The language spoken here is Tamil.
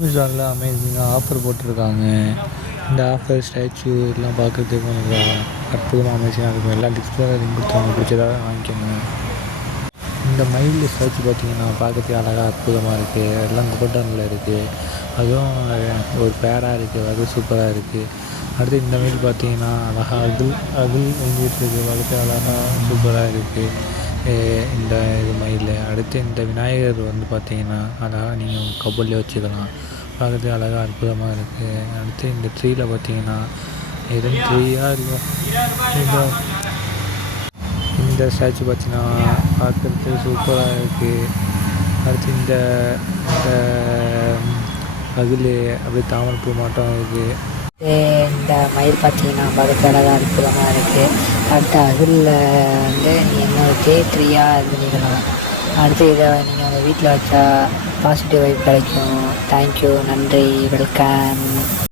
அமேசானில் அமேசிங்காக ஆஃபர் போட்டிருக்காங்க. இந்த ஆஃபர் ஸ்டாச்சு எல்லாம் பார்க்குறதுக்கு நல்லா அற்புதமாக அமேசிங்காக இருக்கும். எல்லாம் டிஸ்பிளேல லிங்க் கொடுத்துருவாங்க, பிடிச்சதாக வாங்கிக்கோங்க. இந்த மயில் ஸ்டாச்சு பார்த்தீங்கன்னா பார்க்கறதுக்கு அழகாக அற்புதமாக இருக்குது. எல்லாம் கோல்டனில் இருக்குது. அதுவும் ஒரு பேராக இருக்குது. அது சூப்பராக இருக்குது. அடுத்து இந்த மயில் பார்த்தீங்கன்னா அழகாக அகில் எழுந்திட்டு இருக்குது. பார்க்கறதுக்கு அழகாக சூப்பராக இருக்குது இந்த இது மயில். அடுத்து இந்த விநாயகர் வந்து பார்த்தீங்கன்னா அழகாக நீங்கள் கபோர்ட்லேயே வச்சுக்கலாம். பார்க்கறதுக்கு அழகாக அற்புதமாக இருக்குது. அடுத்து இந்த ட்ரீயில் பார்த்தீங்கன்னா எதுவும் ட்ரீயாக இருக்கும். இந்த ஸ்டாச்சு பார்த்தீங்கன்னா பார்க்குறதுக்கு சூப்பராக இருக்குது. அடுத்து இந்த இந்த அகில் அப்படியே தாமரைப்பூ மாட்டம் இருக்குது. இந்த மயில் பார்த்தீங்கன்னா பார்க்கறதுக்கு அழகாக அற்புதமாக இருக்குது. அடுத்து அகிலில் வந்து நீங்கள் ட்ரீயாக இது பண்ணிக்கலாம். அடுத்து இதை நீங்கள் உங்கள் வீட்டில் வச்சா பாசிட்டிவ் வைப் கிடைக்கும். தேங்க்யூ, நன்றி, வெல்கம்.